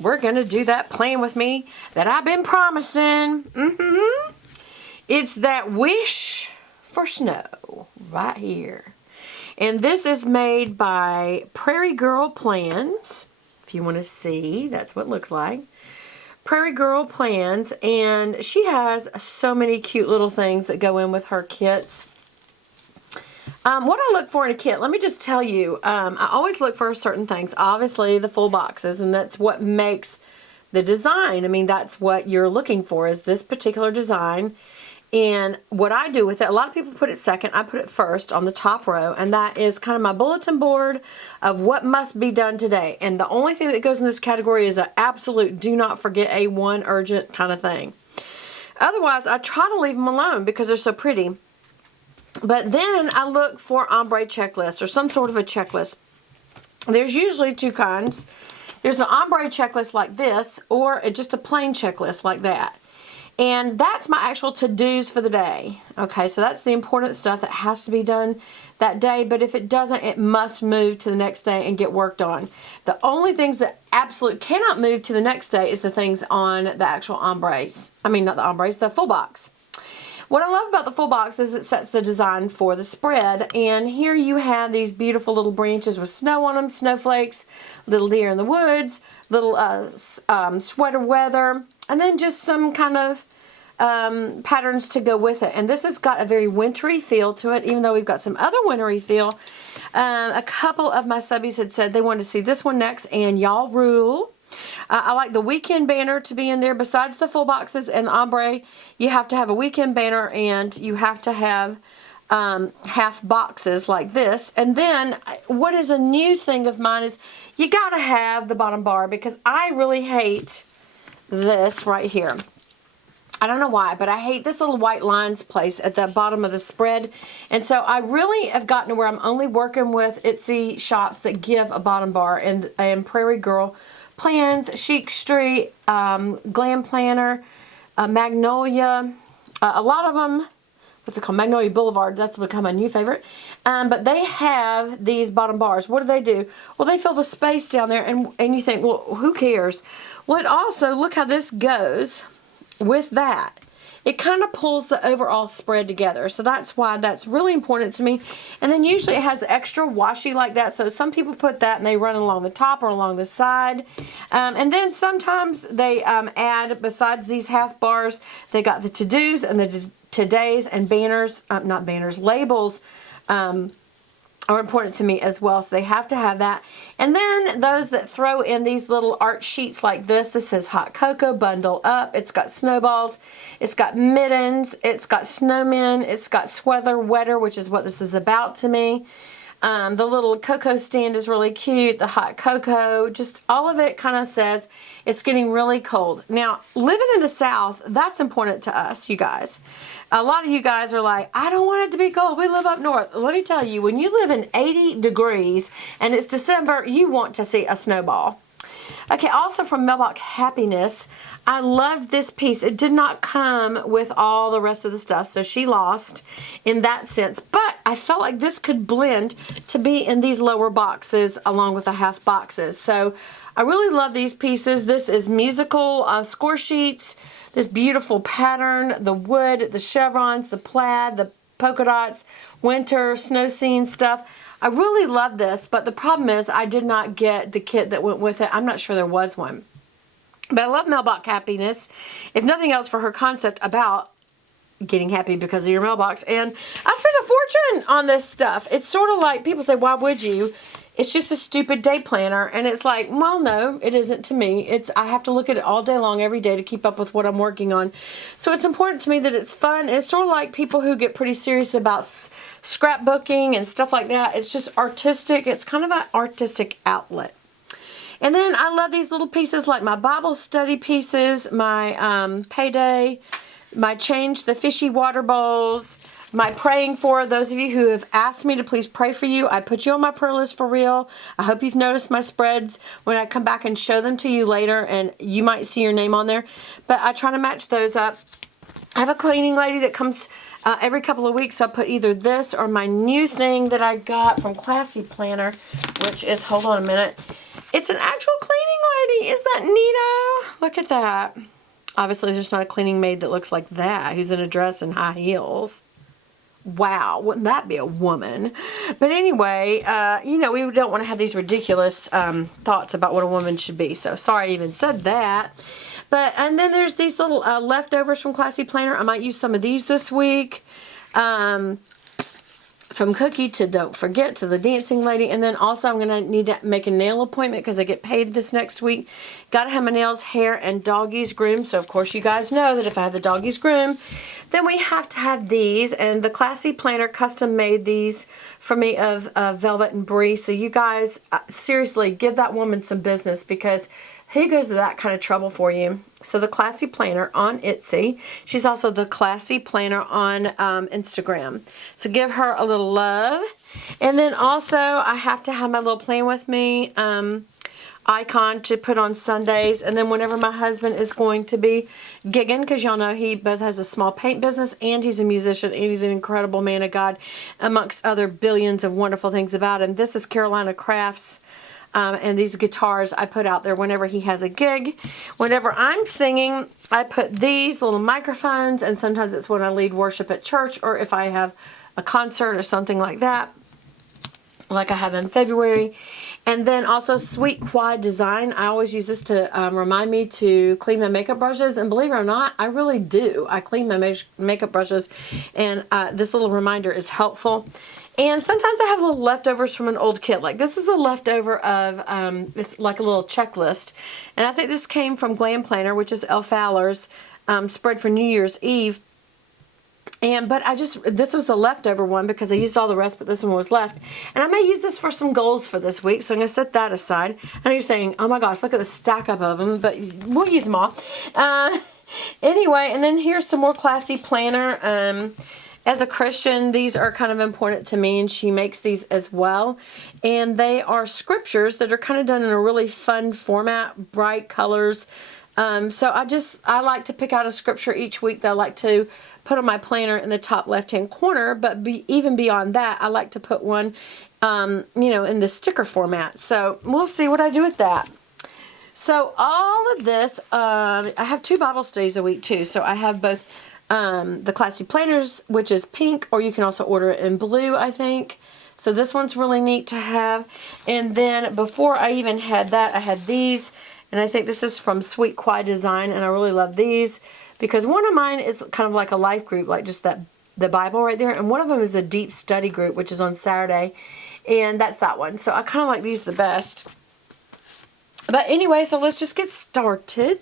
we're going to do that plan with me that I've been promising. It's that wish for snow right here. And this is made by Prairie Girl Plans. If you want to see, that's what it looks like. Prairie Girl Plans, and she has so many cute little things that go in with her kits. What I look for in a kit, let me just tell you, I always look for certain things. Obviously, the full boxes, and that's what makes the design. I mean, that's what you're looking for, is this particular design. And what I do with it, a lot of people put it second. I put it first on the top row, and that is kind of my bulletin board of what must be done today. And the only thing that goes in this category is an absolute do not forget A1 urgent kind of thing. Otherwise, I try to leave them alone because they're so pretty. But then I look for ombre checklist or some sort of a checklist. There's usually two kinds. There's an ombre checklist like this, or just a plain checklist like that. And that's my actual to-dos for the day. Okay, so that's the important stuff that has to be done that day. But if it doesn't, it must move to the next day and get worked on. The only things that absolutely cannot move to the next day is the things on the actual ombres. I mean, not the ombres, the full box. What I love about the full box is it sets the design for the spread. And here you have these beautiful little branches with snow on them, snowflakes, little deer in the woods, little sweater weather, and then just some kind of patterns to go with it. And this has got a very wintry feel to it, even though we've got some other wintry feel. A couple of my subbies had said they wanted to see this one next, and y'all rule. I like the weekend banner to be in there. Besides the full boxes and the ombre, you have to have a weekend banner, and you have to have half boxes like this. And then what is a new thing of mine is you got to have the bottom bar, because I really hate this right here. I don't know why, but I hate this little white lines place at the bottom of the spread. And so I really have gotten to where I'm only working with Etsy shops that give a bottom bar, and Prairie Girl Plans, Chic Street, Glam Planner, Magnolia, a lot of them, what's it called, Magnolia Boulevard, that's become a new favorite. But they have these bottom bars. What do? Well, they fill the space down there, and you think, well, who cares? Well, it also, look how this goes with that. It kind of pulls the overall spread together. So that's why that's really important to me. And then usually it has extra washi like that. So some people put that and they run along the top or along the side. And then sometimes they add, besides these half bars, they got the to-dos and the todays and banners, not banners, labels are important to me as well. So they have to have that. And then those that throw in these little art sheets like this. This says hot cocoa, bundle up. It's got snowballs. It's got mittens. It's got snowmen. It's got sweater wetter, which is what this is about to me. The little cocoa stand is really cute. The hot cocoa, just all of it kind of says it's getting really cold. Now, living in the South, that's important to us, you guys. A lot of you guys are like, I don't want it to be cold. We live up north. Let me tell you, when you live in 80 degrees and it's December, you want to see a snowball. Okay, also from Mailbox Happiness, I loved this piece. It did not come with all the rest of the stuff, so she lost in that sense. But I felt like this could blend to be in these lower boxes along with the half boxes. So I really love these pieces. This is musical score sheets, this beautiful pattern, the wood, the chevrons, the plaid, the polka dots, winter, snow scene stuff. I really love this, but the problem is I did not get the kit that went with it. I'm not sure there was one. But I love Mailbox Happiness, if nothing else, for her concept about getting happy because of your mailbox. And I spent a fortune on this stuff. It's sort of like, people say, why would you? It's just a stupid day planner. And it's like, well, no, it isn't to me. I have to look at it all day long, every day, to keep up with what I'm working on. So it's important to me that it's fun. It's sort of like people who get pretty serious about scrapbooking and stuff like that. It's just artistic. It's kind of an artistic outlet. And then I love these little pieces like my Bible study pieces, my payday, my change the fishy water bowls, my praying for those of you who have asked me to please pray for you. I put you on my prayer list for real. I hope you've noticed my spreads when I come back and show them to you later, and you might see your name on there. But I try to match those up. I have a cleaning lady that comes every couple of weeks. So I put either this or my new thing that I got from Classy Planner, which is, hold on a minute, it's an actual cleaning Is that neato? Look at that. Obviously, there's not a cleaning maid that looks like that, who's in a dress and high heels. Wow, wouldn't that be a woman? But anyway, you know, we don't want to have these ridiculous thoughts about what a woman should be. So sorry I even said that. But, and then there's these little leftovers from Classy Planner. I might use some of these this week. From Cookie to Don't Forget to the Dancing Lady. And then also I'm going to need to make a nail appointment because I get paid this next week. Got to have my nails, hair, and doggies groomed. So, of course, you guys know that if I have the doggies groomed, then we have to have these. And the Classy Planner custom made these for me of Velvet and Brie. So, you guys, seriously, give that woman some business because who goes to that kind of trouble for you? So the Classy Planner on Etsy. She's also the Classy Planner on Instagram. So give her a little love. And then also I have to have my little Plan With Me icon to put on Sundays. And then whenever my husband is going to be gigging, because y'all know he both has a small paint business and he's a musician and he's an incredible man of God amongst other billions of wonderful things about him. This is Carolina Crafts. And these guitars I put out there whenever he has a gig. Whenever I'm singing, I put these little microphones, and sometimes it's when I lead worship at church or if I have a concert or something like that, like I have in February. And then also Sweet Quiet Design. I always use this to remind me to clean my makeup brushes. And believe it or not, I really do. I clean my makeup brushes, and this little reminder is helpful. And sometimes I have little leftovers from an old kit. Like this is a leftover of, it's like a little checklist. And I think this came from Glam Planner, which is Elle Fowler's spread for New Year's Eve. But this was a leftover one because I used all the rest, but this one was left. And I may use this for some goals for this week, so I'm going to set that aside. And you're saying, oh my gosh, look at the stack up of them, but we'll use them all. Anyway, and then here's some more Classy Planner. As a Christian, these are kind of important to me, and she makes these as well. And they are scriptures that are kind of done in a really fun format, bright colors. So I like to pick out a scripture each week that I like to put on my planner in the top left-hand corner. But even beyond that, I like to put one, you know, in the sticker format. So we'll see what I do with that. So all of this, I have 2 Bible studies a week too. So I have both the Classy Planners, which is pink, or you can also order it in blue, I think. So this one's really neat to have. And then before I even had that, I had these. And I think this is from Sweet Quiet Design, and I really love these because one of mine is kind of like a life group, like just the Bible right there, and one of them is a deep study group, which is on Saturday, and that's that one. So I kind of like these the best. But anyway, so let's just get started.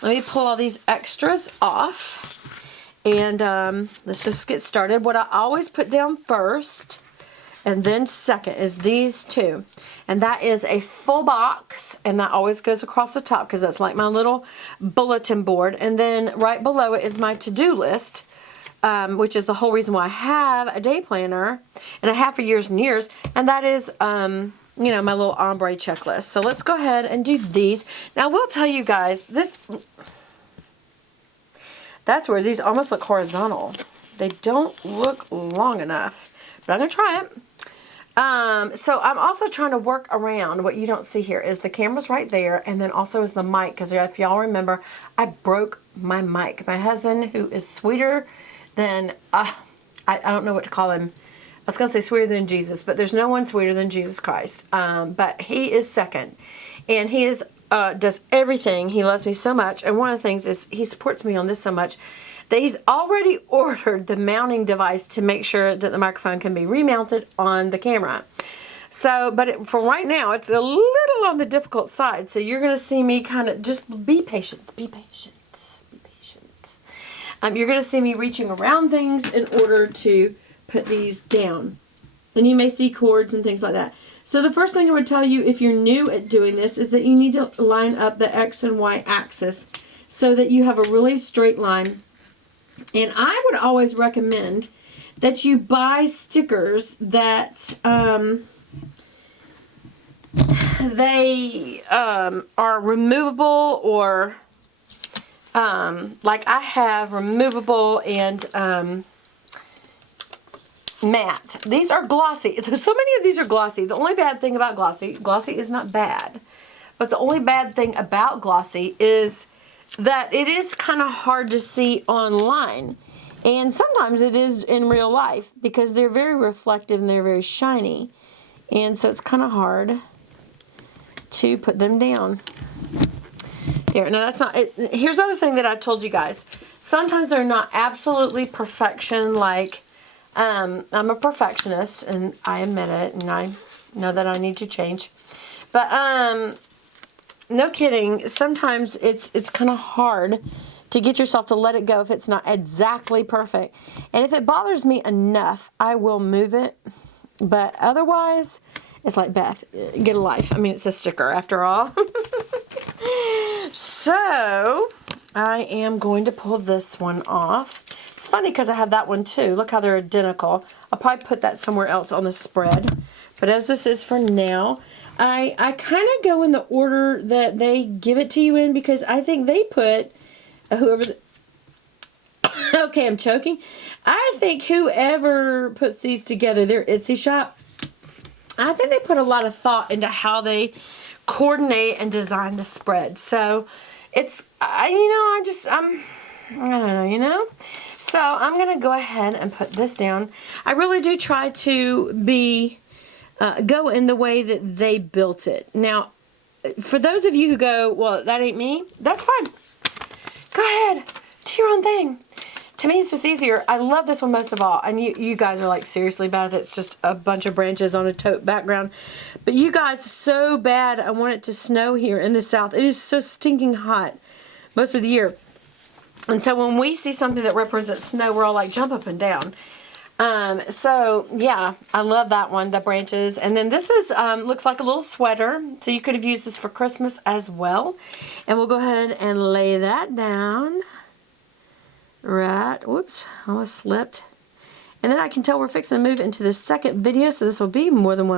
Let me pull all these extras off, and let's just get started. What I always put down first and then second is these 2. And that is a full box, and that always goes across the top because that's like my little bulletin board. And then right below it is my to-do list, which is the whole reason why I have a day planner, and I have for years and years. And that is, you know, my little ombre checklist. So let's go ahead and do these. Now, I will tell you guys, that's where these almost look horizontal. They don't look long enough, but I'm going to try it. So I'm also trying to work around what you don't see here is the camera's right there, and then also is the mic, because if y'all remember, I broke my mic. My husband, who is sweeter than, I don't know what to call him. I was going to say sweeter than Jesus, but there's no one sweeter than Jesus Christ. But he is second, and he is does everything. He loves me so much, and one of the things is he supports me on this so much that he's already ordered the mounting device to make sure that the microphone can be remounted on the camera. So, but for right now, it's a little on the difficult side. So you're going to see me kind of just be patient, be patient, be patient. You're going to see me reaching around things in order to put these down. And you may see cords and things like that. So the first thing I would tell you if you're new at doing this is that you need to line up the X and Y axis so that you have a really straight line. And I would always recommend that you buy stickers that they are removable, or like I have removable and matte. These are glossy. So many of these are glossy. The only bad thing about glossy is not bad, But the only bad thing about glossy is that it is kind of hard to see online. And sometimes it is in real life because they're very reflective and they're very shiny. And so it's kind of hard to put them down. There, now that's not, here's the other thing that I told you guys. Sometimes they're not absolutely perfection, like, I'm a perfectionist, and I admit it, and I know that I need to change. But, no kidding, sometimes it's kind of hard to get yourself to let it go if it's not exactly perfect. And if it bothers me enough, I will move it. But otherwise, it's like, Beth, get a life. I mean, it's a sticker after all. So, I am going to pull this one off. It's funny because I have that one too. Look how they're identical. I'll probably put that somewhere else on the spread. But as this is for now, I kind of go in the order that they give it to you in because I think they put whoever's... Okay, I'm choking. I think whoever puts these together, their Etsy shop, I think they put a lot of thought into how they coordinate and design the spread. So it's, I don't know, So I'm going to go ahead and put this down. I really do try to go in the way that they built it. Now, for those of you who go, well, that ain't me, that's fine. Go ahead, do your own thing. To me, it's just easier. I love this one most of all. And you guys are like, seriously, Beth, it's just a bunch of branches on a tote background. But you guys, so bad I want it to snow here in the South. It is so stinking hot most of the year. And so when we see something that represents snow, we're all like, jump up and down. So, yeah, I love that one, the branches. And then this is looks like a little sweater. So you could have used this for Christmas as well. And we'll go ahead and lay that down. Right, whoops, I almost slipped. And then I can tell we're fixing to move into the second video, so this will be more than one